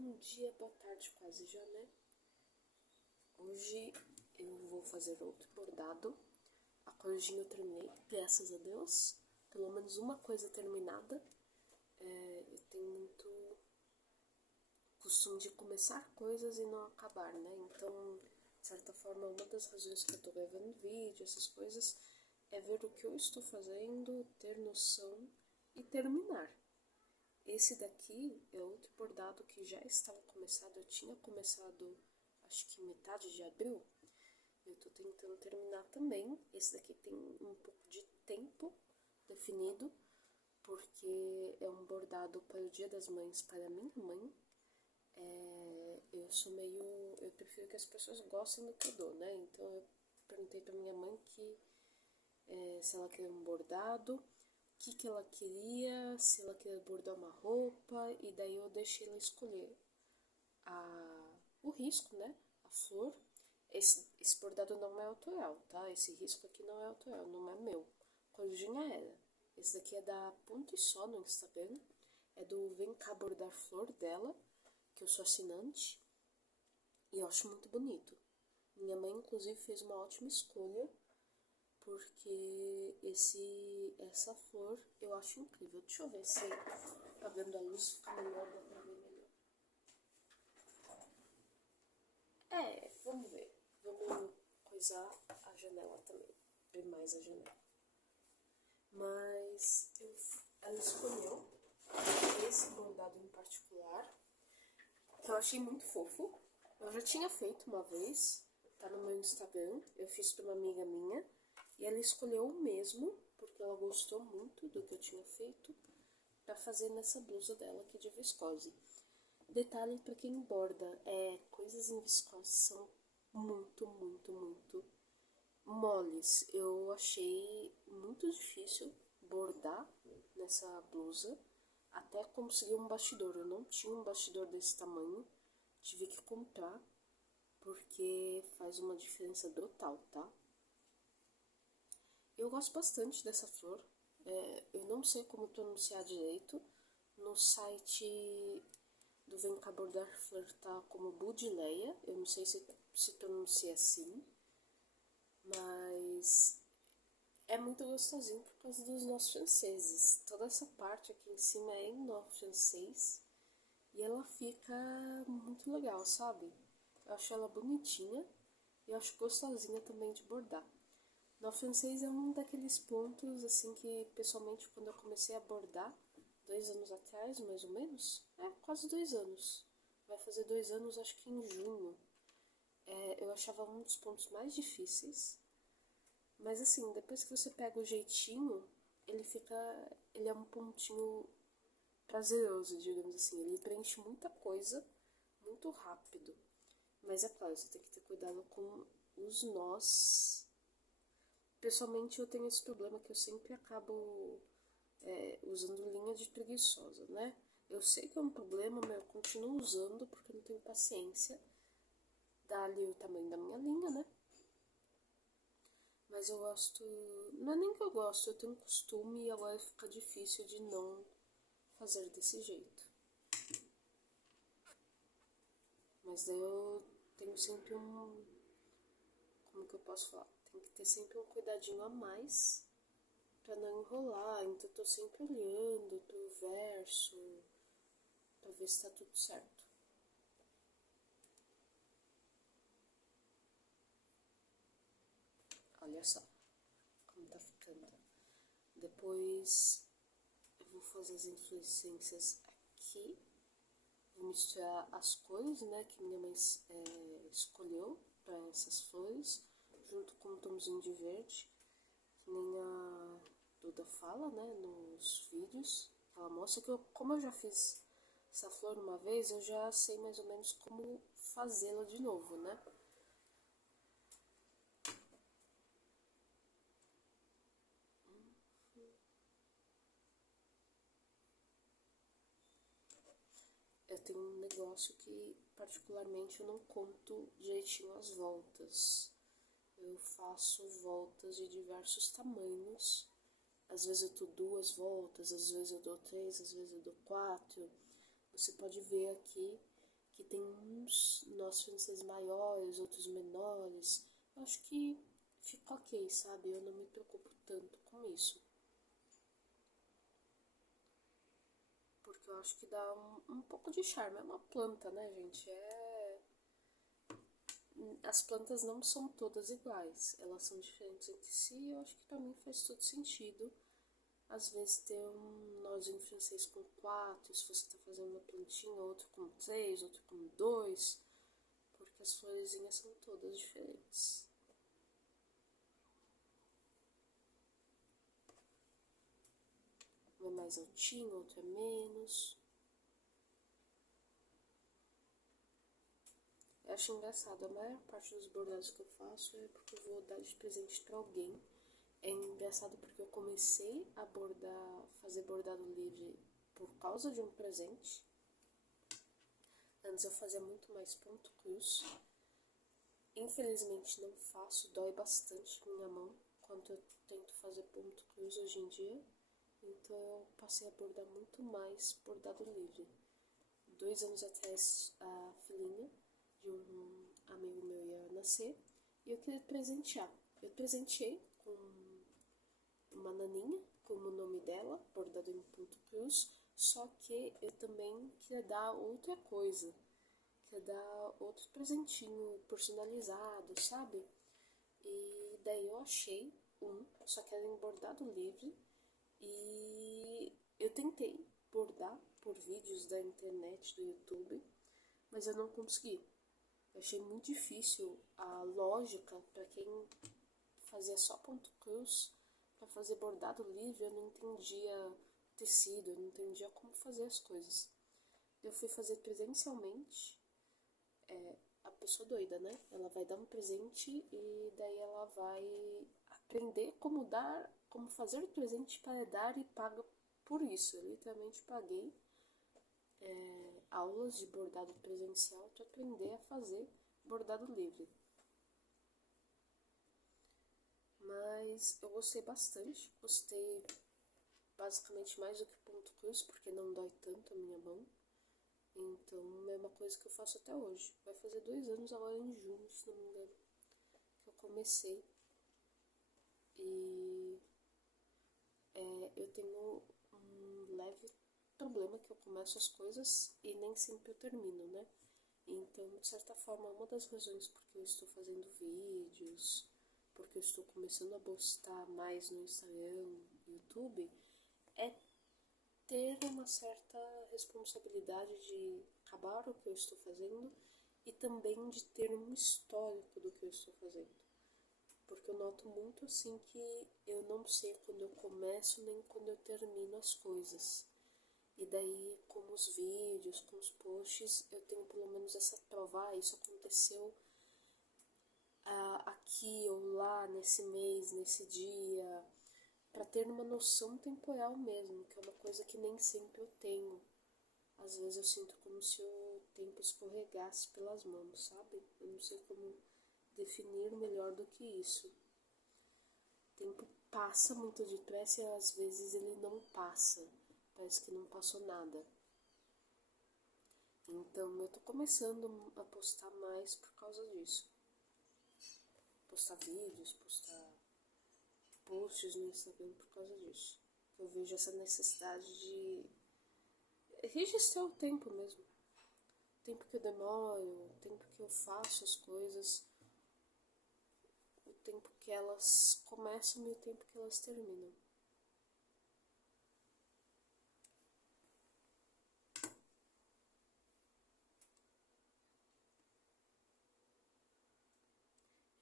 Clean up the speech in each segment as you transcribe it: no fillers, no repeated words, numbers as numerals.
Bom dia, boa tarde, quase já, né? Hoje eu vou fazer outro bordado. A corujinha eu terminei, graças a Deus. Pelo menos uma coisa terminada. Eu tenho muito costume de começar coisas e não acabar, né? Então, de certa forma, uma das razões que eu tô gravando vídeo, essas coisas, é ver o que eu estou fazendo, ter noção e terminar. Esse daqui é outro bordado que já estava começado, eu tinha começado acho que metade de abril. Eu tô tentando terminar também. Esse daqui tem um pouco de tempo definido, porque é um bordado para o Dia das Mães para minha mãe. Eu prefiro que as pessoas gostem do que eu dou, né? Então eu perguntei pra minha mãe se ela queria um bordado, o que ela queria, se ela queria bordar uma roupa, e daí eu deixei ela escolher o risco, né? A flor. Esse bordado não é autoral, tá? Esse risco aqui não é autoral, não é meu. Corujinha era. Esse daqui é da Ponto e Só no Instagram. É do Vem Cá Bordar Flor dela, que eu sou assinante. E eu acho muito bonito. Minha mãe, inclusive, fez uma ótima escolha, porque essa flor eu acho incrível. Deixa eu ver se tá vendo a luz, fica melhor, dá pra ver melhor. Vamos ver. Vamos coisar a janela também. Ver mais a janela. Mas ela escolheu esse bordado em particular, que eu achei muito fofo. Eu já tinha feito uma vez, tá no meu Instagram. Eu fiz pra uma amiga minha e ela escolheu o mesmo, porque ela gostou muito do que eu tinha feito, pra fazer nessa blusa dela aqui de viscose. Detalhe pra quem borda, coisas em viscose são muito, muito, muito moles. Eu achei muito difícil bordar nessa blusa, até conseguir um bastidor. Eu não tinha um bastidor desse tamanho, tive que comprar, porque faz uma diferença brutal, tá? Eu gosto bastante dessa flor. Eu não sei como pronunciar direito. No site do Vem Cá Bordar Flor tá como Budileia. Eu não sei se pronuncia assim. Mas é muito gostosinho por causa dos nós franceses. Toda essa parte aqui em cima é em nó francês. E ela fica muito legal, sabe? Eu acho ela bonitinha e eu acho gostosinha também de bordar. Nó francês é um daqueles pontos, assim, que pessoalmente quando eu comecei a bordar, 2 anos atrás, mais ou menos, quase 2 anos. Vai fazer 2 anos, acho que em junho. Eu achava um dos pontos mais difíceis. Mas assim, depois que você pega o jeitinho, ele é um pontinho prazeroso, digamos assim. Ele preenche muita coisa muito rápido. Mas é claro, você tem que ter cuidado com os nós. Pessoalmente eu tenho esse problema que eu sempre acabo usando linha de preguiçosa, né? Eu sei que é um problema, mas eu continuo usando porque eu não tenho paciência. Dá ali o tamanho da minha linha, né? Mas eu gosto. Não é nem que eu gosto, eu tenho costume e agora fica difícil de não fazer desse jeito. Mas daí eu tenho sempre um. Como que eu posso falar? Tem que ter sempre um cuidadinho a mais pra não enrolar. Então eu tô sempre olhando pro verso pra ver se tá tudo certo. Olha só como tá ficando. Depois eu vou fazer as inflorescências aqui. Vou misturar as cores, né, que minha mãe escolheu para essas flores, junto com um tomzinho de verde, que nem a Duda fala, né, nos vídeos. Ela mostra que como eu já fiz essa flor uma vez, eu já sei mais ou menos como fazê-la de novo, né. Eu tenho um negócio que particularmente eu não conto direitinho as voltas. Eu faço voltas de diversos tamanhos. Às vezes eu dou 2 voltas, às vezes eu dou 3, às vezes eu dou 4. Você pode ver aqui que tem uns nós franceses maiores, outros menores. Eu acho que fica ok, sabe? Eu não me preocupo tanto com isso. Porque eu acho que dá um pouco de charme. É uma planta, né, gente? As plantas não são todas iguais. Elas são diferentes entre si e eu acho que pra mim faz todo sentido. Às vezes ter um nozinho francês com 4, se você tá fazendo uma plantinha, outro com 3, outro com 2, porque as florezinhas são todas diferentes. Um é mais altinho, outro é menos. Eu acho engraçado, a maior parte dos bordados que eu faço é porque eu vou dar de presente pra alguém. É engraçado porque eu comecei a fazer bordado livre por causa de um presente. Antes eu fazia muito mais ponto cruz. Infelizmente não faço, dói bastante minha mão quando eu tento fazer ponto cruz hoje em dia. Então eu passei a bordar muito mais bordado livre. 2 anos atrás a filhinha de um amigo meu ia nascer e eu queria presentear. Eu presenteei com uma naninha, como o nome dela, bordado em ponto cruz, só que eu também queria dar outra coisa, queria dar outro presentinho personalizado, sabe? E daí eu achei só que era em bordado livre, e eu tentei bordar por vídeos da internet, do YouTube, mas eu não consegui. Eu achei muito difícil a lógica para quem fazia só ponto cruz. Para fazer bordado livre eu não entendia tecido, eu não entendia como fazer as coisas. Eu fui fazer presencialmente. A pessoa doida, né? Ela vai dar um presente e daí ela vai aprender como fazer o presente para dar e paga por isso. Eu literalmente paguei aulas de bordado presencial para aprender a fazer bordado livre. Mas eu gostei bastante, gostei basicamente mais do que ponto cruz, porque não dói tanto a minha mão. Então é uma coisa que eu faço até hoje. Vai fazer 2 anos agora em junho, se não me engano, que eu comecei. E eu tenho um leve problema que eu começo as coisas e nem sempre eu termino, né? Então, de certa forma, uma das razões porque eu estou fazendo vídeos, porque eu estou começando a postar mais no Instagram, YouTube, é ter uma certa responsabilidade de acabar o que eu estou fazendo e também de ter um histórico do que eu estou fazendo. Porque eu noto muito assim que eu não sei quando eu começo nem quando eu termino as coisas. E daí, com os vídeos, com os posts, eu tenho pelo menos essa prova. Isso aconteceu aqui ou lá, nesse mês, nesse dia, para ter uma noção temporal mesmo, que é uma coisa que nem sempre eu tenho. Às vezes eu sinto como se o tempo escorregasse pelas mãos, sabe? Eu não sei como definir melhor do que isso. O tempo passa muito depressa e às vezes ele não passa. Parece que não passou nada. Então eu tô começando a postar mais por causa disso. Postar vídeos, postar posts no Instagram por causa disso. Eu vejo essa necessidade de registrar o tempo mesmo. O tempo que eu demoro, o tempo que eu faço as coisas, o tempo que elas começam e o tempo que elas terminam.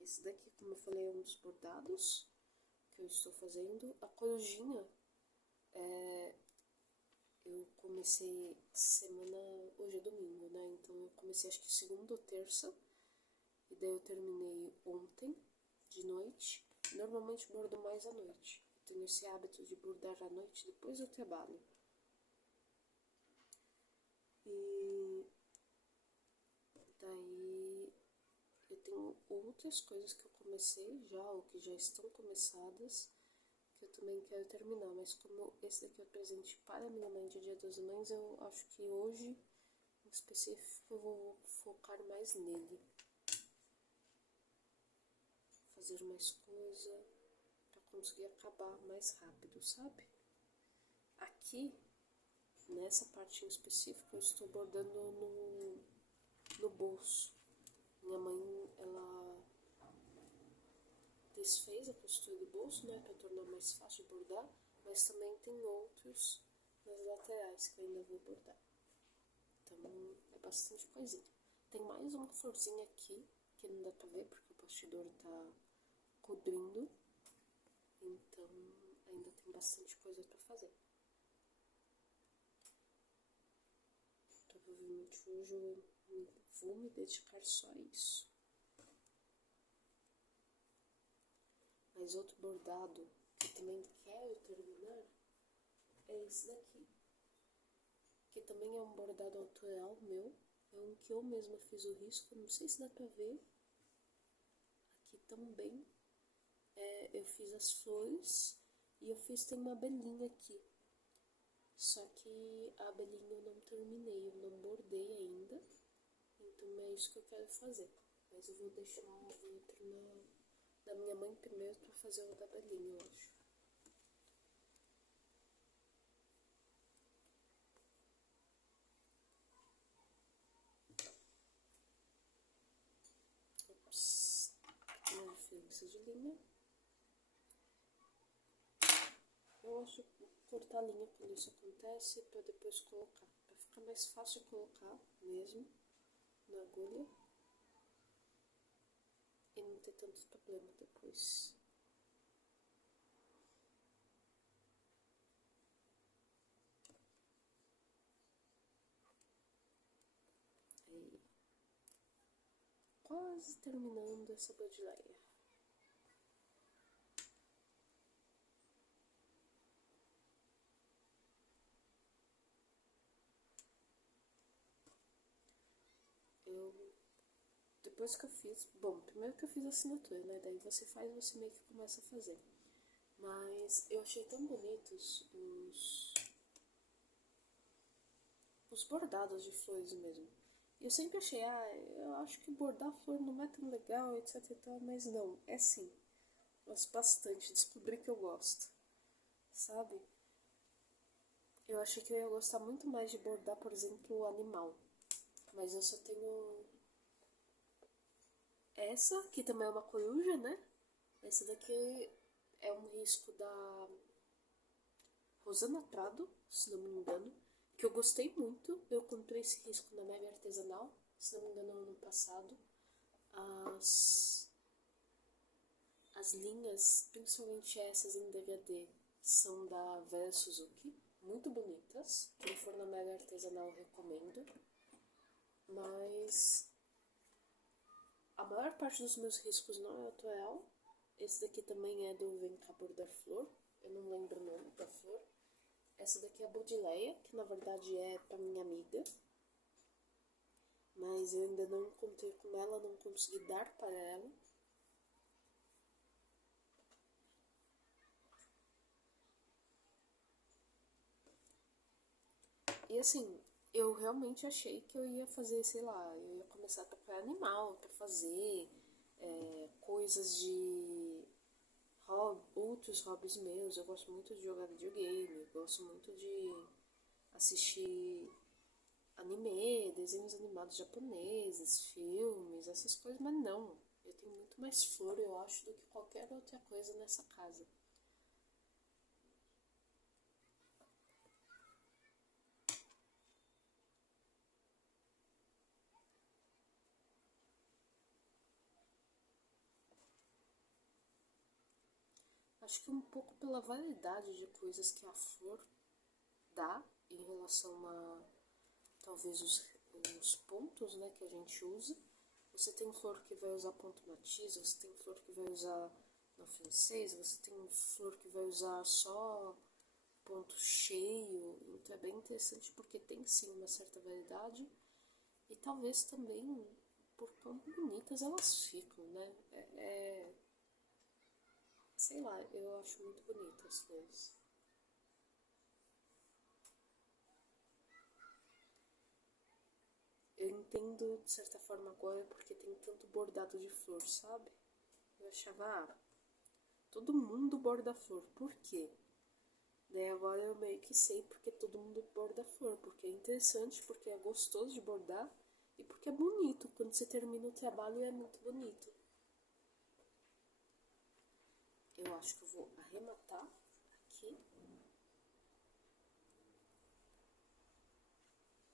Esse daqui, como eu falei, é um dos bordados que eu estou fazendo. A corujinha, eu comecei semana, hoje é domingo, né? Então eu comecei acho que segunda ou terça, e daí eu terminei ontem, de noite. Normalmente bordo mais à noite. Eu tenho esse hábito de bordar à noite depois do trabalho. E daí eu tenho outras coisas que eu comecei já, ou que já estão começadas, que eu também quero terminar. Mas como esse daqui é o presente para minha mãe de Dia das Mães, eu acho que hoje, em específico eu vou focar mais nele. Fazer mais coisa para conseguir acabar mais rápido, sabe? Aqui, nessa parte em específico, eu estou bordando no bolso. Minha mãe, ela desfez a costura do bolso, né, para tornar mais fácil de bordar, mas também tem outros nas laterais que eu ainda vou bordar. Então, é bastante coisinha. Tem mais uma florzinha aqui, que não dá pra ver porque o bastidor tá cobrindo. Então, ainda tem bastante coisa pra fazer. Provavelmente hoje eu vou me dedicar só a isso. Mas outro bordado que também quero terminar é esse daqui. Que também é um bordado autoral meu. É um que eu mesma fiz o risco, não sei se dá pra ver. Aqui também eu fiz as flores e eu fiz tem uma abelhinha aqui. Só que a abelhinha eu não terminei, eu não bordei ainda. Então é isso que eu quero fazer. Mas eu vou deixar o outro da minha mãe primeiro pra fazer o da abelhinha, eu acho. Ops. Pequena diferença de linha. Eu acho que cortar a linha quando isso acontece pra depois colocar. Pra ficar mais fácil colocar mesmo na agulha. E não ter tanto problema depois. Aí. Quase terminando essa bodileia. Depois que eu fiz, bom, primeiro que eu fiz a assinatura, né? Daí você faz, você meio que começa a fazer. Mas eu achei tão bonitos os bordados de flores mesmo. E eu sempre achei, eu acho que bordar flor não é tão legal, etc e tal, mas não, é sim. Gosto bastante, descobri que eu gosto, sabe? Eu achei que eu ia gostar muito mais de bordar, por exemplo, o animal. Mas eu só tenho essa, que também é uma coruja, né? Essa daqui é um risco da Rosana Prado, se não me engano, que eu gostei muito. Eu comprei esse risco na Mega Artesanal, se não me engano, no ano passado. As linhas, principalmente essas em DVD, são da Vera Suzuki, muito bonitas. Quem for na Mega Artesanal, eu recomendo. Mas a maior parte dos meus riscos não é autoral. Esse daqui também é do Vem Cá Bordar Flor. Eu não lembro o nome da flor. Essa daqui é a Bodileia, que na verdade é pra minha amiga. Mas eu ainda não encontrei com ela, não consegui dar para ela. E assim, eu realmente achei que eu ia fazer, sei lá, eu ia começar a procurar animal pra fazer, coisas de outros hobbies meus. Eu gosto muito de jogar videogame, gosto muito de assistir anime, desenhos animados japoneses, filmes, essas coisas, mas não. Eu tenho muito mais flor, eu acho, do que qualquer outra coisa nessa casa. Acho que um pouco pela variedade de coisas que a flor dá em relação a talvez os pontos, né, que a gente usa. Você tem flor que vai usar ponto matiz, você tem flor que vai usar no francês, você tem flor que vai usar só ponto cheio. Então é bem interessante porque tem sim uma certa variedade. E talvez também por quão bonitas elas ficam, né? Sei lá, eu acho muito bonitas as flores. Eu entendo de certa forma agora porque tem tanto bordado de flor, sabe? Eu achava, todo mundo borda flor, por quê? Daí agora eu meio que sei porque todo mundo borda flor, porque é interessante, porque é gostoso de bordar e porque é bonito. Quando você termina o trabalho é muito bonito. Eu acho que eu vou arrematar aqui,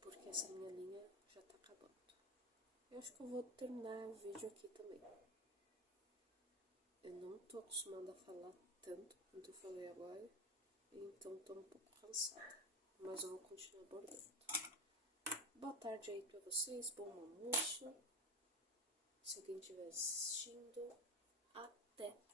porque essa minha linha já tá acabando. Eu acho que eu vou terminar o vídeo aqui também. Eu não tô acostumada a falar tanto quanto eu falei agora, então tô um pouco cansada. Mas eu vou continuar bordando. Boa tarde aí pra vocês, bom almoço. Se alguém estiver assistindo, até!